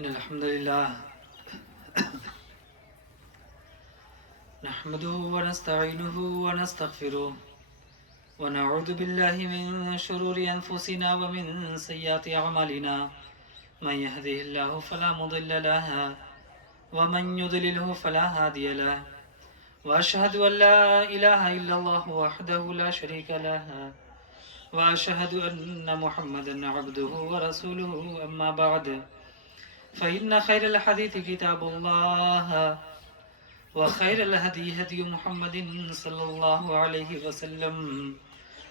إن الحمد لله نحمده ونستعينه ونستغفره ونعوذ بالله من شرور أنفسنا ومن سيئات أعمالنا من يهده الله فلا مضل له ومن يضلله فلا هادي له وأشهد أن لا إله إلا الله وحده لا شريك له وأشهد أن محمدا عبده ورسوله أما بعد فإن خير الحديث كتاب الله وخير الهدي هدي محمد صلى الله عليه وسلم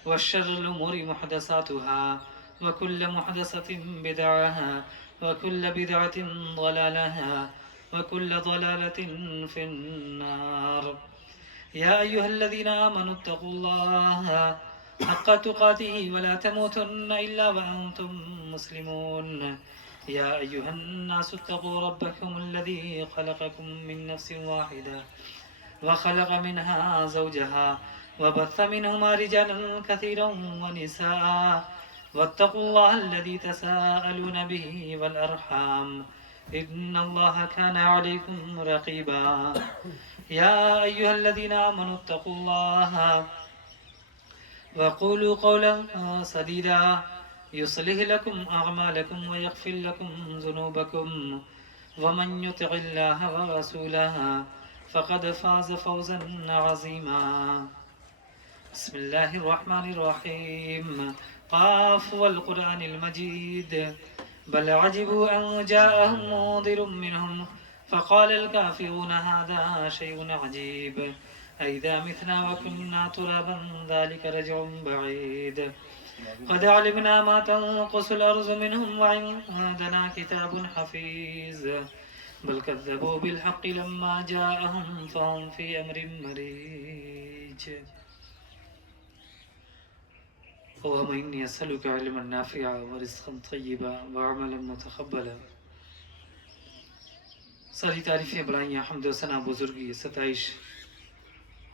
وشر الأمور محدثاتها وكل محدثة بدعة وكل بدعة ضلالة وكل ضلالة في النار يا أيها الذين آمنوا اتقوا الله حق تقاته ولا تموتن إلا وأنتم مسلمون يا أيها الناس اتقوا ربكم الذي خلقكم من نفس واحدة وخلق منها زوجها وبث منهما رجالا كثيرا ونساء واتقوا الله الذي تساءلون به والأرحام إن الله كان عليكم رقيبا يا أيها الذين آمنوا اتقوا الله وقولوا قولا سديدا يصلح لكم أعمالكم ويغفر لكم ذنوبكم ومن يطع الله ورسوله فقد فاز فوزا عظيما بسم الله الرحمن الرحيم قاف والقرآن المجيد بل عجبوا أن جاءهم منذر منهم فقال الكافرون هذا شيء عجيب أئذا متنا وكنا ترابا ذلك رجع بعيد قد علمنا ما تنقص الأرض منهم وعندنا كتاب حفيظ بل كذبوا بالحق لما جاءهم فهم في أمر مريج اللهم إني أسألك علما نافعا ورزقا طيبا وعملا متقبلا. ساری تعریفیں بڑائیاں حمد و ثنا بزرگی ستائش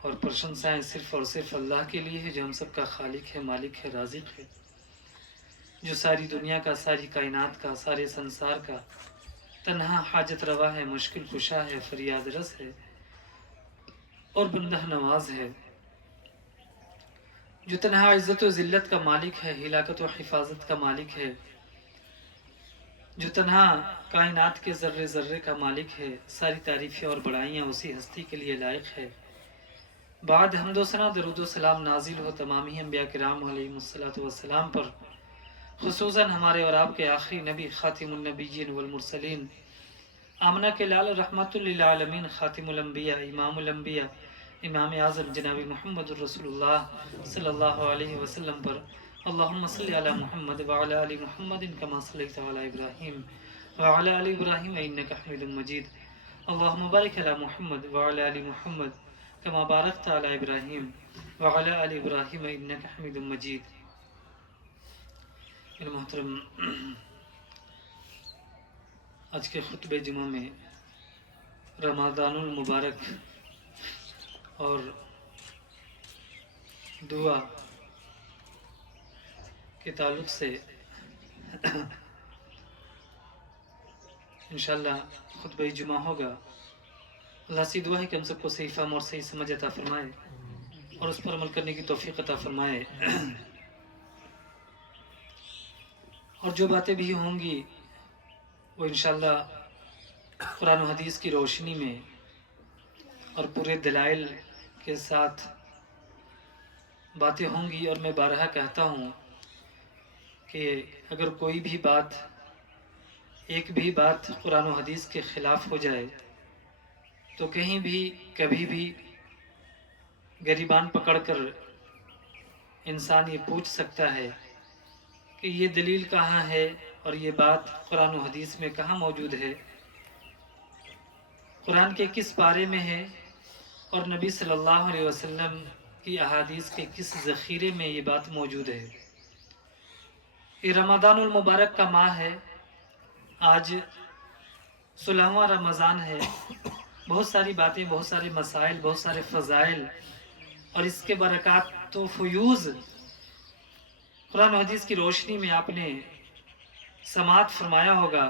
اور پرشنسائیں صرف اور صرف اللہ کے لیے ہے جو ہم سب کا خالق ہے، مالک ہے، رازق ہے، جو ساری دنیا کا، ساری کائنات کا، سارے سنسار کا تنہا حاجت روا ہے، مشکل کشا ہے، فریاد رس ہے اور بندہ نواز ہے، جو تنہا عزت و ذلت کا مالک ہے، ہلاکت و حفاظت کا مالک ہے، جو تنہا کائنات کے ذرے ذرے کا مالک ہے. ساری تعریفیں اور بڑائیاں اسی ہستی کے لیے لائق ہے. بعد حمد و ثنا درود و سلام نازل ہو تمام ہی انبیاء کرام علیہم الصلوۃ والسلام پر، خصوصاً ہمارے اور آپ کے آخری نبی خاتم النبیین والمرسلین، آمنہ کے لال رحمت للعالمین، خاتم الانبیاء، امام الانبیاء، امام اعظم جناب محمد الرسول اللہ صلی اللہ علیہ وسلم پر. اللہم صلی علی محمد وعلی آل محمد کما صلیت علی ابراہیم وعلی آل ابراہیم انک حمید مجید. اللہم بارک علی محمد وعلی آل محمد کما بارکت علی ابراہیم وعلی آل ابراہیم انک حمید مجید. میرے محترم، آج کے خطبہ جمعہ میں رمضان المبارک اور دعا کے تعلق سے انشاءاللہ خطبہ جمعہ ہوگا. اللہ سے دعا ہے کہ ہم سب کو صحیح فہم اور صحیح سمجھ عطا فرمائے اور اس پر عمل کرنے کی توفیق عطا فرمائے. اور جو باتیں بھی ہوں گی وہ انشاءاللہ قرآن و حدیث کی روشنی میں اور پورے دلائل کے ساتھ باتیں ہوں گی. اور میں بارہا کہتا ہوں کہ اگر کوئی بھی بات، ایک بھی بات قرآن و حدیث کے خلاف ہو جائے تو کہیں بھی کبھی بھی گریبان پکڑ کر انسان یہ پوچھ سکتا ہے کہ یہ دلیل کہاں ہے اور یہ بات قرآن و حدیث میں کہاں موجود ہے، قرآن کے کس پارے میں ہے اور نبی صلی اللہ علیہ وسلم کی احادیث کے کس ذخیرے میں یہ بات موجود ہے. یہ رمضان المبارک کا ماہ ہے. آج 16واں رمضان ہے. بہت ساری باتیں، بہت سارے مسائل، بہت سارے فضائل اور اس کے برکات تو فیوز قرآن و حدیث کی روشنی میں آپ نے سماعت فرمایا ہوگا.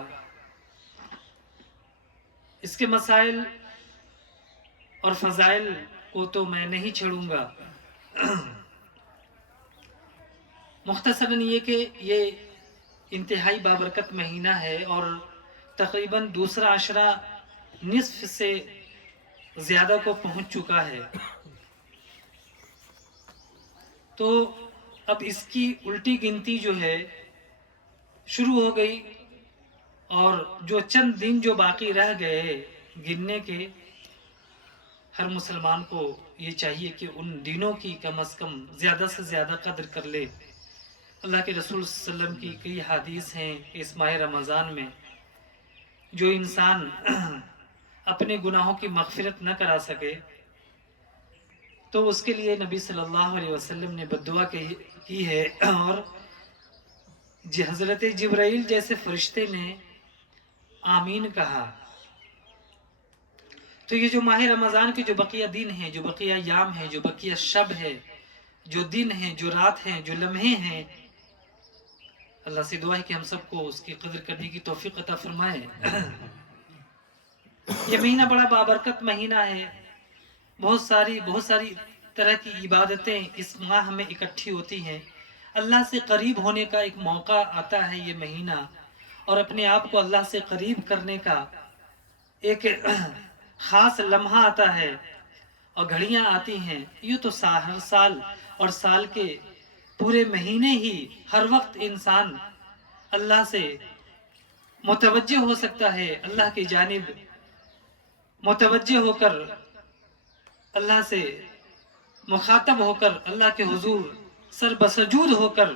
اس کے مسائل اور فضائل کو تو میں نہیں چھیڑوں گا، مختصراً یہ کہ یہ انتہائی بابرکت مہینہ ہے اور تقریباً دوسرا عشرہ نصف سے زیادہ کو پہنچ چکا ہے، تو اب اس کی الٹی گنتی جو ہے شروع ہو گئی، اور جو چند دن جو باقی رہ گئے گننے کے، ہر مسلمان کو یہ چاہیے کہ ان دنوں کی کم از کم زیادہ سے زیادہ قدر کر لے۔ اللہ کے رسول صلی اللہ علیہ وسلم کی کئی حدیث ہیں کہ اس ماہ رمضان میں جو انسان اپنے گناہوں کی مغفرت نہ کرا سکے تو اس کے لیے نبی صلی اللہ علیہ وسلم نے بد دعا کی ہے، اور حضرت جبرائیل جیسے فرشتے نے آمین کہا۔ تو یہ جو ماہ رمضان کے جو بقیہ دن ہیں، جو بقیہ ایام ہیں، جو بقیہ شب ہے، جو دن ہیں، جو رات ہیں، جو لمحے ہیں، اللہ سے دعا ہے کہ ہم سب کو اس کی قدر کرنے کی توفیق عطا فرمائے۔ یہ مہینہ بڑا بابرکت مہینہ ہے، بہت ساری طرح کی عبادتیں اس ماہ میں اکٹھی ہوتی ہیں، اللہ سے قریب ہونے کا ایک موقع آتا ہے یہ مہینہ، اور اپنے آپ کو اللہ سے قریب کرنے کا ایک خاص لمحہ آتا ہے، اور گھڑیاں آتی ہیں۔ یوں تو ہر سال اور سال کے پورے مہینے ہی ہر وقت انسان اللہ سے متوجہ ہو سکتا ہے، اللہ کی جانب متوجہ ہو کر، اللہ سے مخاطب ہو کر، اللہ کے حضور سر بسجود ہو کر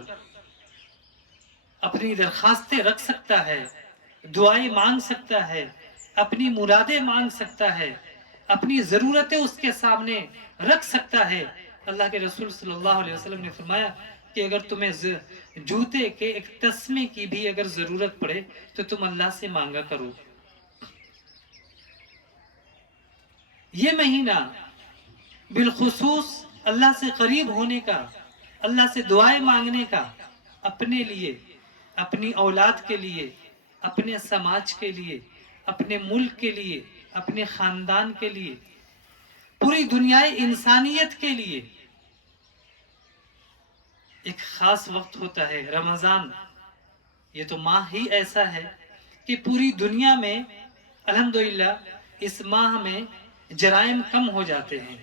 اپنی درخواستیں رکھ سکتا ہے، دعائیں مانگ سکتا ہے، اپنی مرادیں مانگ سکتا ہے، اپنی ضرورتیں اس کے سامنے رکھ سکتا ہے۔ اللہ کے رسول صلی اللہ علیہ وسلم نے فرمایا کہ اگر تمہیں جوتے کے ایک تسمے کی بھی اگر ضرورت پڑے تو تم اللہ سے مانگا کرو۔ یہ مہینہ بالخصوص اللہ سے قریب ہونے کا، اللہ سے دعائیں مانگنے کا، اپنے لیے، اپنی اولاد کے لیے، اپنے سماج کے لیے، اپنے ملک کے لیے، اپنے خاندان کے لیے، پوری دنیائے انسانیت کے لیے ایک خاص وقت ہوتا ہے رمضان۔ یہ تو ماہ ہی ایسا ہے کہ پوری دنیا میں الحمدللہ اس ماہ میں جرائم کم ہو جاتے ہیں،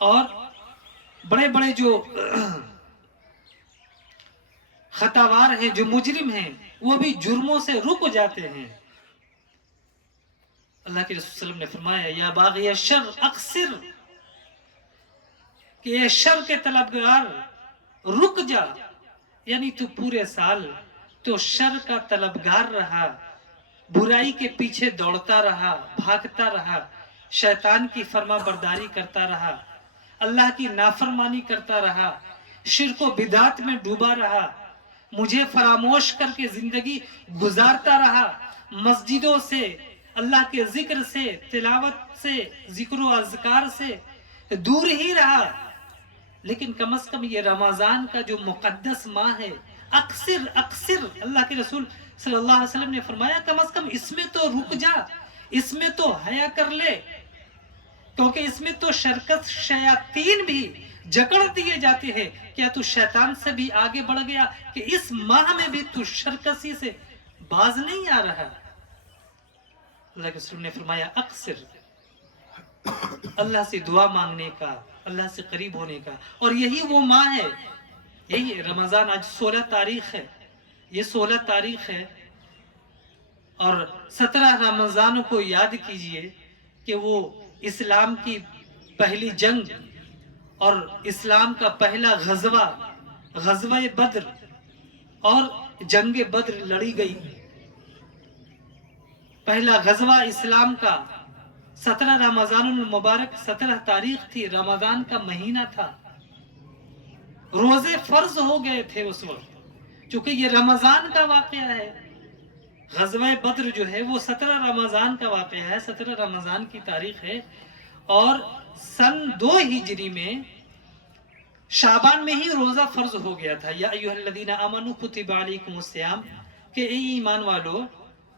اور بڑے بڑے جو خطاوار ہیں، جو مجرم ہیں، وہ بھی جرموں سے رک جاتے ہیں۔ اللہ کے رسول صلی اللہ علیہ وسلم نے فرمایا یا باغی الشر اقصر، کہ اے شر کے طلبگار رک جا، یعنی تو پورے سال تو شر کا طلبگار رہا، برائی کے پیچھے دوڑتا رہا، بھاگتا رہا، شیطان کی فرما برداری کرتا رہا، اللہ کی نافرمانی کرتا رہا، شرک و بدعت میں ڈوبا رہا، مجھے فراموش کر کے زندگی گزارتا رہا، مسجدوں سے، اللہ کے ذکر سے، تلاوت سے، ذکر و اذکار سے دور ہی رہا۔ لیکن کم از کم یہ رمضان کا جو مقدس ماہ ہے، اکثر اللہ کے رسول صلی اللہ علیہ وسلم نے فرمایا کم از کم اس میں تو رک جا، اس میں تو حیا کر لے، کیونکہ اس میں تو شرکت شیاطین بھی جکڑ دیے جاتے ہیں۔ کیا تو شیطان سے بھی آگے بڑھ گیا کہ اس ماہ میں بھی تو شرکسی سے باز نہیں آ رہا؟ اللہ کے رسول نے فرمایا اکثر اللہ سے دعا مانگنے کا، اللہ سے قریب ہونے کا، اور یہی وہ ماہ ہے، یہی رمضان۔ آج 16 تاریخ ہے، یہ 16 تاریخ ہے، اور 17 رمضان کو یاد کیجئے کہ وہ اسلام کی پہلی جنگ اور اسلام کا پہلا غزوہ بدر اور جنگ بدر لڑی گئی۔ پہلا غزوہ اسلام کا 17 رمضان المبارک 17 تاریخ تھی، رمضان کا مہینہ تھا، روزے فرض ہو گئے تھے اس وقت، چونکہ یہ رمضان کا واقعہ ہے۔ غزوہ بدر جو ہے وہ 17 رمضان کا واقعہ ہے، 17 رمضان کی تاریخ ہے، اور سن 2 ہجری میں شعبان میں ہی روزہ فرض ہو گیا تھا۔ یا ایھا الذین آمنوا کتب علیکم الصیام، کہ اے ایمان والو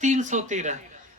313।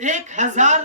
1000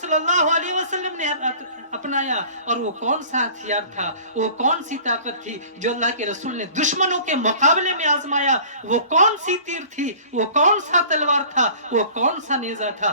صلی اللہ علیہ وسلم نے اپنایا، اور وہ کون سا ہتھیار تھا، وہ کون سی طاقت تھی جو اللہ کے رسول نے دشمنوں کے مقابلے میں آزمایا، وہ کون سی تیر تھی، وہ کون سا تلوار تھا، وہ کون سا نیزہ تھا؟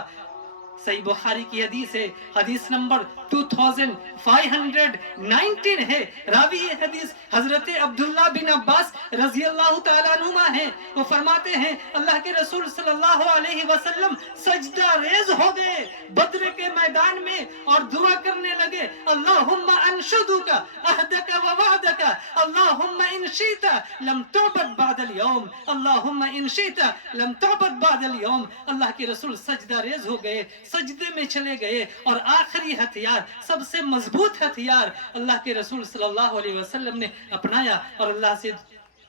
صحیح بخاری کی حدیث ہے، حدیث نمبر 2519 ہے، راوی حدیث حضرت عبداللہ بن عباس رضی اللہ تعالیٰ عنہما ہیں، وہ فرماتے ہیں اللہ کے رسول صلی اللہ علیہ وسلم سجدہ ریز ہو گئے بدر کے میدان میں اور دعا کرنے لگے، اللہم انشدک عہدک و وعدک، اللہم ان شئت لم تعبد بعد اليوم، اللہم ان شئت لم تعبد بعد اليوم۔ اللہ کے رسول سجدہ ریز ہو گئے، سجدے میں چلے گئے، اور آخری ہتھیار، سب سے مضبوط ہتھیار اللہ کے رسول صلی اللہ علیہ وسلم نے اپنایا اور اللہ سے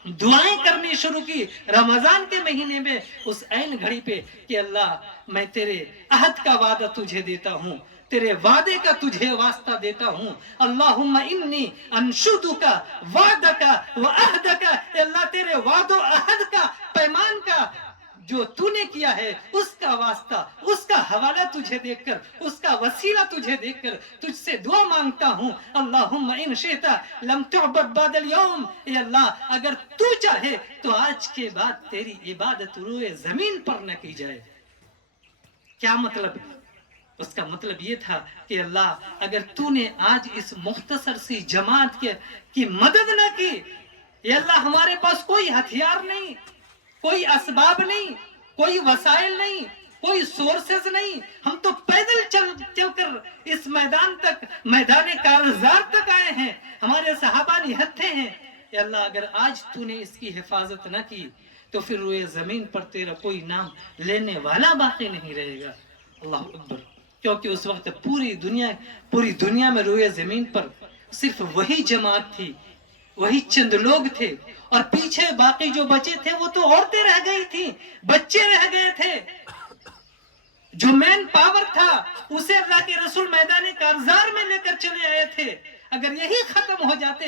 دعائیں کرنی شروع کی رمضان کے مہینے میں، اس عین گھڑی پہ کہ اللہ میں تیرے عہد کا وعدہ تجھے دیتا ہوں، تیرے وعدے کا تجھے واسطہ دیتا ہوں، اللہم انی انشدک وعدک و عہدک، اللہ تیرے وعد و عہد کا، پیمان کا جو تو نے کیا ہے اس کا واسطہ، اس کا حوالہ تجھے دیکھ کر، اس کا وسیلہ تجھے دیکھ کر تجھ سے دعا مانگتا ہوں، اللہم ان شئت لم تعبد بعد اليوم، اے اللہ اگر تو چاہے تو آج کے بعد تیری عبادت روئے زمین پر نہ کی جائے۔ کیا مطلب؟ اس کا مطلب یہ تھا کہ اللہ اگر تو نے آج اس مختصر سی جماعت کی مدد نہ کی، اے اللہ ہمارے پاس کوئی ہتھیار نہیں، کوئی اسباب نہیں، کوئی وسائل نہیں، کوئی سورسز نہیں، ہم تو پیدل چل کر اس میدان تک، میدان کارزار تک آئے ہیں، ہمارے صحابہ نہتے ہیں، اے اللہ اگر آج تو نے اس کی حفاظت نہ کی تو پھر روئے زمین پر تیرا کوئی نام لینے والا باقی نہیں رہے گا۔ اللہ اکبر۔ کیونکہ اس وقت پوری دنیا میں روئے زمین پر صرف وہی جماعت تھی، وہی چند لوگ تھے، اور پیچھے باقی جو بچے تھے وہ تو عورتیں رہ گئی تھی، بچے رہ گئے تھے۔ جو مین پاور تھا اسے اللہ کے رسول میدان کارزار میں لے کر چلے آئے تھے، اگر یہی ختم ہو جاتے،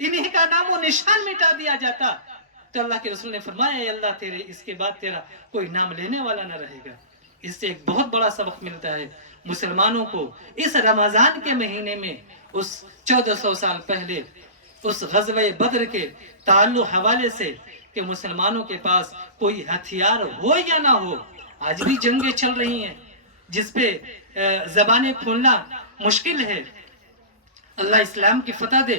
انہی کا نام و نشان مٹا دیا جاتا، تو اللہ کے رسول نے فرمایا اے اللہ تیرے اس کے بعد تیرا کوئی نام لینے والا نہ رہے گا۔ اس سے ایک بہت بڑا سبق ملتا ہے مسلمانوں کو اس رمضان کے مہینے میں، اس 1400 سال پہلے اس غزوہ بدر کے تعلق حوالے سے، کہ مسلمانوں کے پاس کوئی ہتھیار ہو یا نہ ہو، آج بھی جنگیں چل رہی ہیں جس پہ زبانیں کھولنا مشکل ہے۔ اللہ اسلام کی فتح دے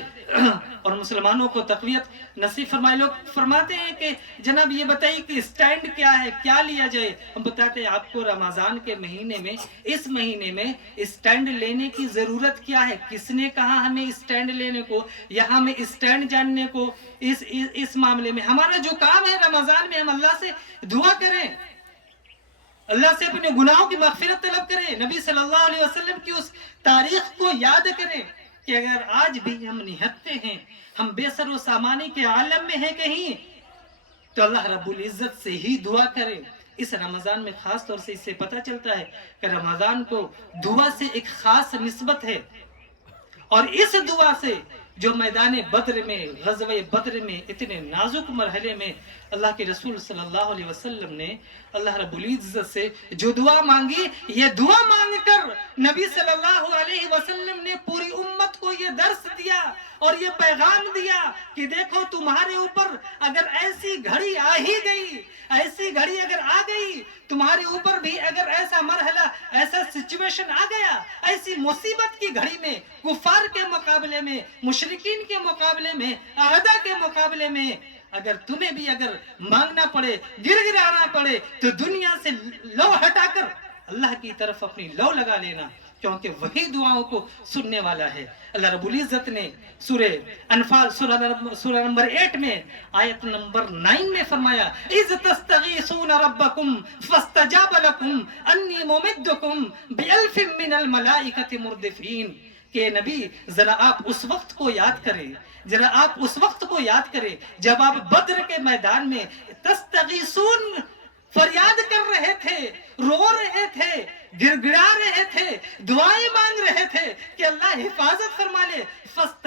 اور مسلمانوں کو تقویت نصیب فرمائے۔ لوگ فرماتے ہیں کہ جناب یہ بتائیے کہ اسٹینڈ کیا ہے، کیا لیا جائے؟ ہم بتاتے ہیں آپ کو رمضان کے مہینے میں، اس مہینے میں اسٹینڈ لینے کی ضرورت کیا ہے، کس نے کہا ہمیں اسٹینڈ لینے کو یا ہمیں اسٹینڈ جاننے کو؟ اس معاملے میں ہمارا جو کام ہے رمضان میں، ہم اللہ سے دعا کریں، اللہ سے اپنے گناہوں کی مغفرت طلب کریں، نبی صلی اللہ علیہ وسلم کی اس تاریخ کو یاد کریں کہ اگر آج بھی ہم نہتے ہیں، ہم بے سر و سامانی کے عالم میں ہیں کہیں، تو اللہ رب العزت سے ہی دعا کریں۔ اس رمضان میں خاص طور سے اس سے پتہ چلتا ہے کہ رمضان کو دعا سے ایک خاص نسبت ہے، اور اس دعا سے جو میدان بدر میں، غزوہ بدر میں اتنے نازک مرحلے میں اللہ کے رسول صلی اللہ علیہ وسلم نے اللہ رب العزت سے جو دعا مانگی، یہ دعا مانگ کر نبی صلی اللہ علیہ وسلم نے پوری امت کو یہ درس دیا اور یہ پیغام دیا کہ دیکھو تمہارے اوپر اگر ایسی گھڑی آ ہی گئی، ایسی گھڑی اگر آ گئی، تمہارے اوپر بھی اگر ایسا مرحلہ، ایسا سچویشن آ گیا، ایسی مصیبت کی گھڑی میں، کفار کے مقابلے میں، مشرکین کے مقابلے میں، اعداء کے مقابلے میں، اگر تمہیں بھی اگر مانگنا پڑے، گر گرانا پڑے، تو دنیا سے لو ہٹا کر اللہ کی طرف اپنی لو لگا لینا، کیونکہ وہی دعاؤں کو سننے والا ہے۔ اللہ رب العزت نے سورہ انفال سورہ نمبر 8 میں آیت نمبر 9 میں فرمایا، اِذْ تَسْتَغِيثُونَ رَبَّكُمْ فَاسْتَجَابَ لَكُمْ أَنِّي مُمِدُّكُمْ بِأَلْفٍ مِّنَ الْمَلَائِكَةِ مُرْدِفِينَ۔ کہ نبی ذرا آپ اس وقت کو یاد کریں، ذرا آپ اس وقت کو یاد کریں جب آپ بدر کے میدان میں تستغیثون فریاد کر رہے تھے، رو رہے تھے، گڑ گڑا رہے تھے، دعائیں مانگ رہے تھے کہ اللہ حفاظت فرما لے۔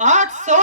800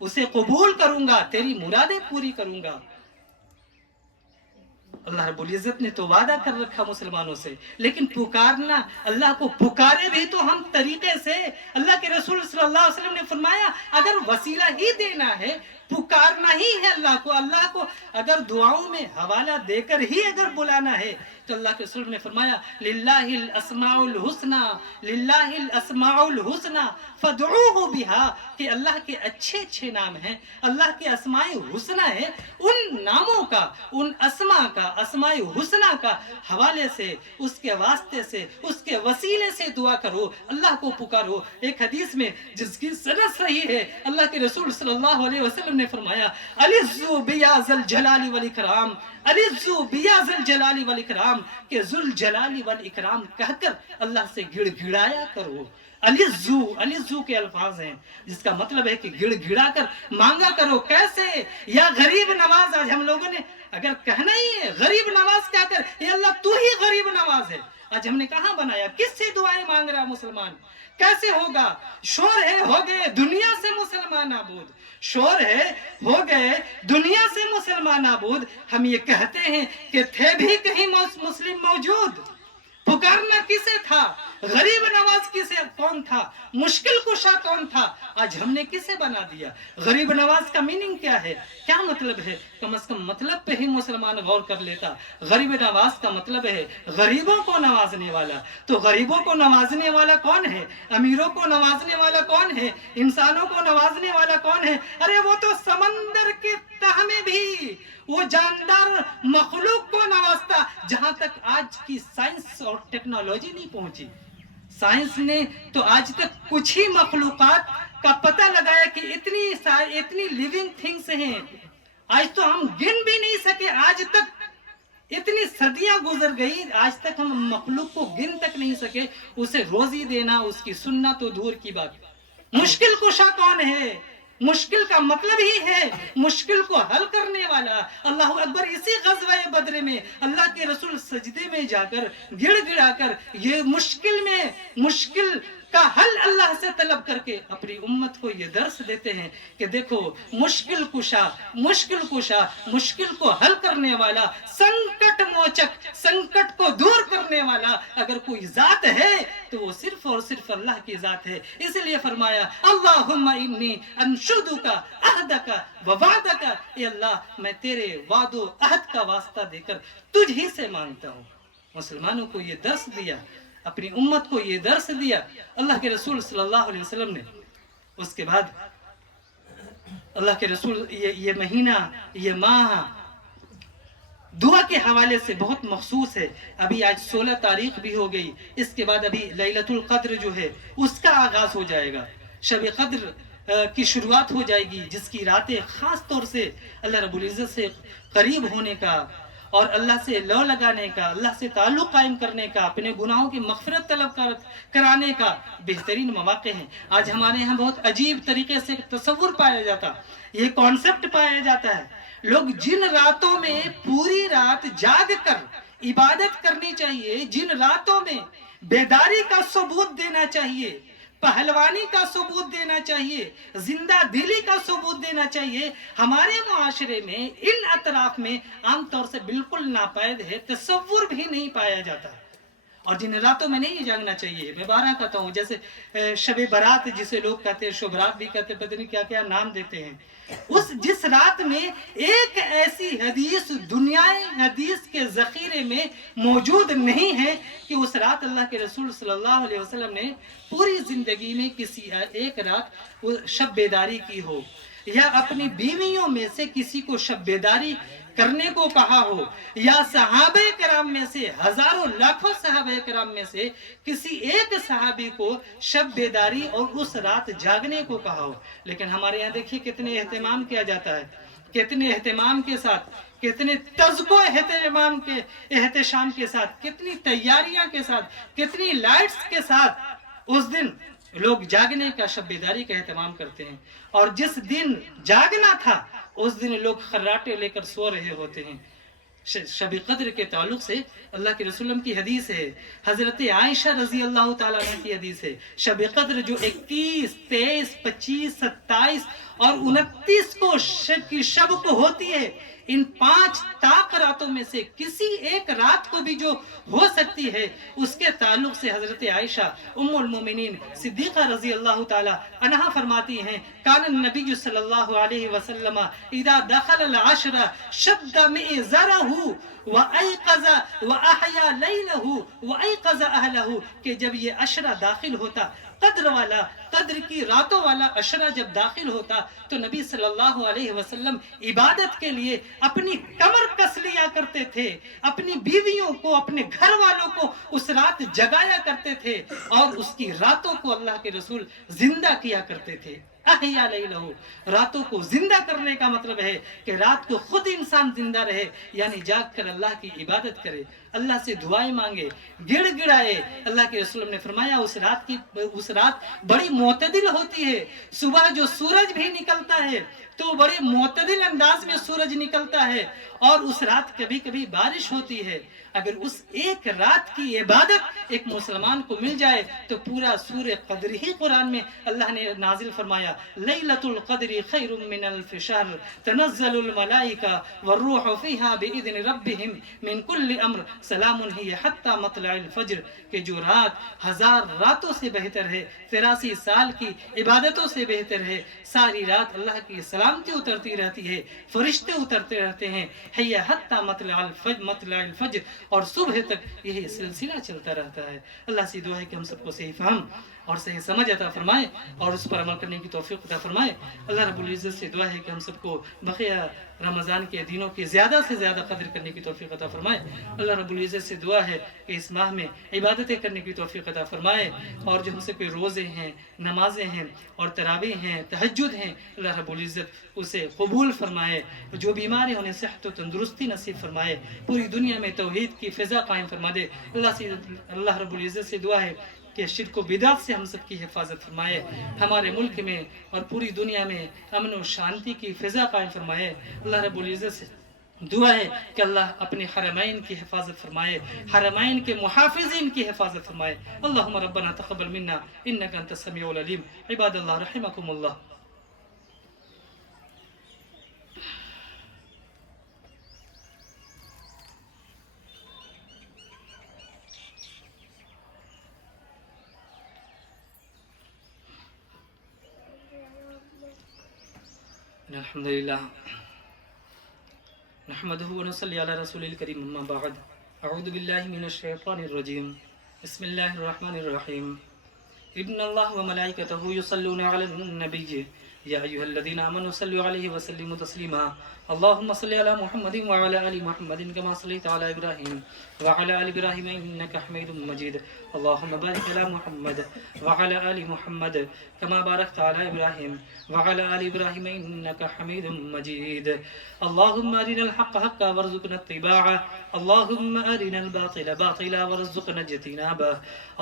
اسے قبول کروں گا، تیری مرادیں پوری کروں گا۔ اللہ رب العزت نے تو وعدہ کر رکھا مسلمانوں سے، لیکن پکارنا، اللہ کو پکارے بھی تو ہم طریقے سے۔ اللہ کے رسول صلی اللہ علیہ وسلم نے فرمایا اگر وسیلہ ہی دینا ہے، پکارنا ہی ہے اللہ کو اگر دعاؤں میں حوالہ دے کر ہی اگر بلانا ہے تو اللہ کے رسول نے فرمایا للہ الاسماء الحسنى، للہ الاسماء الحسنى فادعوہ بہا، کہ اللہ کے اچھے اچھے نام ہیں، اللہ کے اسماء حسنہ ہے، ان ناموں کا، ان اسماء کا، اسماء حسنہ کا حوالے سے، اس کے واسطے سے، اس کے وسیلے سے دعا کرو، اللہ کو پکارو۔ ایک حدیث میں جس کی سند صحیح ہے، اللہ کے رسول صلی اللہ علیہ وسلم نے فرمایا العزو بیا ذل جلال والاکرام، العزو بیا ذل جلال والاکرام، کہ ذل جلال والاکرام کہہ کر اللہ سے گڑ گڑایا کرو۔ العزو کے الفاظ ہیں جس کا مطلب ہے کہ گڑ گڑا کر مانگا کرو۔ کیسے؟ یا غریب نواز، آج ہم لوگوں نے اگر کہنا ہی ہے غریب نواز کیا کر، اے اللہ تو ہی غریب نواز ہے، آج ہم نے کہاں بنایا؟ کس سے دعائیں مانگ رہا مسلمان؟ کیسے ہوگا؟ شور ہے، ہو گئے دنیا سے مسلمان نابود، شور ہے، ہو گئے دنیا سے مسلمان نابود۔ ہم یہ کہتے ہیں کہ تھے بھی کہیں مسلم موجود، پکارنا کسے تھا؟ غریب نواز کسے، کون تھا؟ مشکل کشا کون تھا؟ آج ہم نے کسے بنا دیا؟ غریب نواز کا میننگ کیا ہے؟ کیا مطلب ہے؟ کم از کم مطلب پہ ہی مسلمان غور کر لیتا۔ غریب نواز کا مطلب ہے غریبوں کو نوازنے والا۔ تو غریبوں کو نوازنے والا کون ہے؟ امیروں کو نوازنے والا کون ہے؟ انسانوں کو نوازنے والا کون ہے؟ ارے وہ تو سمندر کے تہ میں بھی وہ جاندار مخلوق کو نوازتا، جہاں تک آج کی سائنس اور ٹیکنالوجی نہیں پہنچی۔ سائنس نے تو آج تک کچھ ہی مخلوقات کا پتہ لگایا کہ اتنی لیونگ تھنگس ہیں، آج تو ہم گن بھی نہیں سکے، آج تک اتنی صدیاں گزر گئی، آج تک ہم مخلوق کو گن تک نہیں سکے۔ اسے روزی دینا، اس کی سننا تو دور کی بات۔ مشکل کشا کون ہے؟ مشکل کا مطلب ہی ہے مشکل کو حل کرنے والا۔ اللہ اکبر، اسی غزوہ بدر میں اللہ کے رسول سجدے میں جا کر گڑ گڑا کر یہ مشکل کا حل اللہ سے طلب کر کے اپنی امت کو یہ درس دیتے ہیں کہ دیکھو مشکل کشا، مشکل کو حل کرنے والا، سنکٹ موچک، سنکٹ کو دور کرنے والا اگر کوئی ذات ہے تو وہ صرف اور صرف اللہ کی ذات ہے۔ اس لیے فرمایا اللہم انی انشدک عہدک ووعدک، اے اللہ میں تیرے وعد و عہد کا واسطہ دے کر تجھ ہی سے مانگتا ہوں۔ مسلمانوں کو یہ درس دیا، اپنی امت کو یہ درس دیا اللہ کے رسول صلی اللہ علیہ وسلم نے۔ اس کے بعد اللہ کے رسول یہ مہینہ، یہ ماہ دعا کے حوالے سے بہت مخصوص ہے۔ ابھی آج 16 تاریخ بھی ہو گئی، اس کے بعد ابھی لیلۃ القدر جو ہے اس کا آغاز ہو جائے گا، شب قدر کی شروعات ہو جائے گی، جس کی راتیں خاص طور سے اللہ رب العزت سے قریب ہونے کا اور اللہ سے لو لگانے کا، اللہ سے تعلق قائم کرنے کا، اپنے گناہوں کی مغفرت طلب کرانے کا بہترین مواقع ہیں۔ آج ہمارے یہاں بہت عجیب طریقے سے تصور پایا جاتا، یہ کانسیپٹ پایا جاتا ہے، لوگ جن راتوں میں پوری رات جاگ کر عبادت کرنی چاہیے، جن راتوں میں بیداری کا ثبوت دینا چاہیے، پہلوانی کا ثبوت دینا چاہیے، زندہ دلی کا ثبوت دینا چاہیے، ہمارے معاشرے میں ان اطراف میں عام طور سے بالکل ناپید ہے، تصور بھی نہیں پایا جاتا۔ اور جن راتوں میں نہیں جاگنا چاہیے، میں بارہ کہتا ہوں، جیسے شب برات جسے لوگ کہتے ہیں، شب رات بھی کہتے ہیں، پتہ نہیں کیا کیا نام دیتے ہیں، جس رات میں ایک ایسی حدیث دنیائے حدیث کے ذخیرے میں موجود نہیں ہے کہ اس رات اللہ کے رسول صلی اللہ علیہ وسلم نے پوری زندگی میں کسی ایک رات شب بیداری کی ہو، یا اپنی بیویوں میں سے کسی کو شب بیداری کرنے کو کہا ہو، یا صحابہ کرام میں سے ہزاروں لاکھوں صحابہ کرام میں سے کسی ایک صحابی کو شب بیداری اور اس رات جاگنے کو کہا ہو۔ لیکن ہمارے یہاں دیکھیے کتنے اہتمام کیا جاتا ہے، کتنے اہتمام کے ساتھ، کتنے تزک و احتشام کے ساتھ، کتنی تیاریاں کے ساتھ، کتنی لائٹس کے ساتھ اس دن لوگ جاگنے کا، شب بیداری کا اہتمام کرتے ہیں۔ اور جس دن جاگنا تھا اس دن لوگ خراٹے لے کر سو رہے ہوتے ہیں۔ شب قدر کے تعلق سے اللہ کے رسول کی حدیث ہے، حضرت عائشہ رضی اللہ تعالیٰ عنہ کی حدیث ہے، شب قدر جو 21، 23، 25، 27 اور 29 کو کی شب کو ہوتی ہے، ان 5 طاق راتوں میں سے کسی ایک رات کو بھی جو ہو سکتی ہے، اس کے تعلق سے حضرت عائشہ ام المومنین صدیقہ رضی اللہ تعالی عنہا فرماتی ہیں، کان النبی صلی اللہ علیہ وسلم اذا دخل العشر شد مئزرہ وَأَيْقَظَ وَأَحْيَا لَيْلَهُ وَأَيْقَظَ أَهْلَهُ کہ جب یہ عشرہ داخل ہوتا، قدر کی راتوں والا عشرہ جب داخل ہوتا تو نبی صلی اللہ علیہ وسلم عبادت کے لیے اپنی کمر کس لیا کرتے تھے، اپنی بیویوں کو، اپنے گھر والوں کو اس رات جگایا کرتے تھے اور اس کی راتوں کو اللہ کے رسول زندہ کیا کرتے تھے۔ احیا لیلہ، راتوں کو زندہ کرنے کا مطلب ہے کہ رات کو خود انسان زندہ رہے، یعنی جاگ کر اللہ کی عبادت کرے، اللہ سے دعائیں مانگے، گڑ گڑائے۔ اللہ کے رسول نے فرمایا اس رات بڑی معتدل ہوتی ہے، صبح جو سورج بھی نکلتا ہے تو بڑے معتدل انداز میں سورج نکلتا ہے، اور اس رات کبھی کبھی بارش ہوتی ہے۔ اگر اس ایک رات کی عبادت ایک مسلمان کو مل جائے تو پورا سورہ قدر ہی قرآن میں اللہ نے نازل فرمایا، لیلۃ القدر خیر من الف شہر تنزل الملائکہ والروح فیہا باذن ربہم من کل امر سلام ہی حتی مطلع الفجر، کہ جو رات 1000 راتوں سے بہتر ہے، 83 سال کی عبادتوں سے بہتر ہے، ساری رات اللہ کی سلامتی اترتی رہتی ہے، فرشتے اترتے رہتے ہیں، حی حتی مطلع الفجر، اور صبح تک یہی سلسلہ چلتا رہتا ہے۔ اللہ سے دعا ہے کہ ہم سب کو صحیح فہم اور صحیح سمجھ عطا فرمائے اور اس پر عمل کرنے کی توفیق عطا فرمائے۔ اللہ رب العزت سے دعا ہے کہ ہم سب کو بقیہ رمضان کے دنوں کی زیادہ سے زیادہ قدر کرنے کی توفیق عطا فرمائے۔ اللہ رب العزت سے دعا ہے کہ اس ماہ میں عبادتیں کرنے کی توفیق عطا فرمائے، اور جو ہم سے کوئی روزے ہیں، نمازیں ہیں اور تراویح ہیں، تہجد ہیں، اللہ رب العزت اسے قبول فرمائے، جو بیمار ہیں انہیں صحت و تندرستی نصیب فرمائے، پوری دنیا میں توحید کی فضا قائم فرما دے۔ اللہ رب العزت سے دعا ہے کہ شرک و بدعت سے ہم سب کی حفاظت فرمائے، ہمارے ملک میں اور پوری دنیا میں امن و شانتی کی فضا قائم فرمائے۔ اللہ رب العزت سے دعا ہے کہ اللہ اپنے حرمین کی حفاظت فرمائے، حرمین کے محافظین کی حفاظت فرمائے۔ اللہم ربنا تقبل منا انکا انت السمیع العلیم۔ عباد اللہ رحمکم اللہ۔ الحمد للہ نحمده ونصلي على رسول الكريم اما بعد اعوذ باللہ من الشیطان الرجیم بسم اللہ الرحمن الرحیم ان اللہ وملائکته يصلون على النبی یا ایها الذین آمنوا صلوا علیہ وسلموا تسلیما اللهم صل على محمد وعلى آل محمد كما صليت على إبراهيم وعلى آل إبراهيم إنك حميد مجيد اللهم بارك على محمد وعلى آل محمد كما باركت على إبراهيم وعلى آل إبراهيم إنك حميد مجيد اللهم أرنا الحق حقا وارزقنا اتباعه اللهم أرنا الباطل باطلا وارزقنا اجتنابه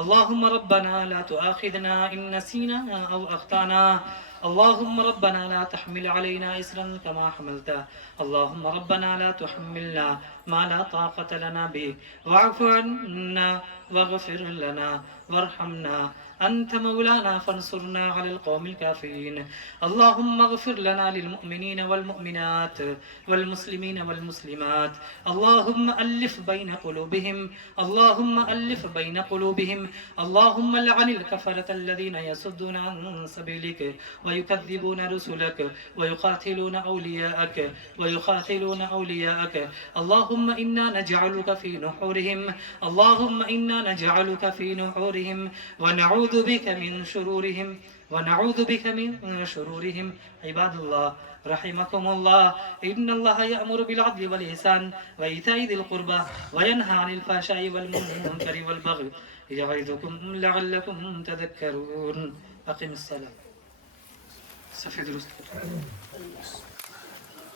اللهم ربنا لا تؤاخذنا إن نسينا أو أخطأنا اللهم ربنا لا تحمل علينا إسرا كما حملته اللهم ربنا لا تحملنا ما لا طاقة لنا به واعف عنا واغفر لنا وارحمنا أنت مولانا فانصرنا على القوم الكافرين اللهم اغفر لنا للمؤمنين والمؤمنات والمسلمين والمسلمات اللهم ألف بين قلوبهم اللهم ألف بين قلوبهم اللهم لعن الكفرة الذين يصدون عن سبيلك ويكذبون رسلك ويقاتلون أولياءك اللهم إنا نجعلك في نحورهم اللهم إنا نجعلك في نحورهم ونعوذ بك من شرورهم عباد الله رحمكم الله إن الله يأمر بالعدل والإحسان وإيتاء ذي القربى وينهى عن الفحشاء والمنكر والبغي يعظكم لعلكم تذكرون أقم الصلاة.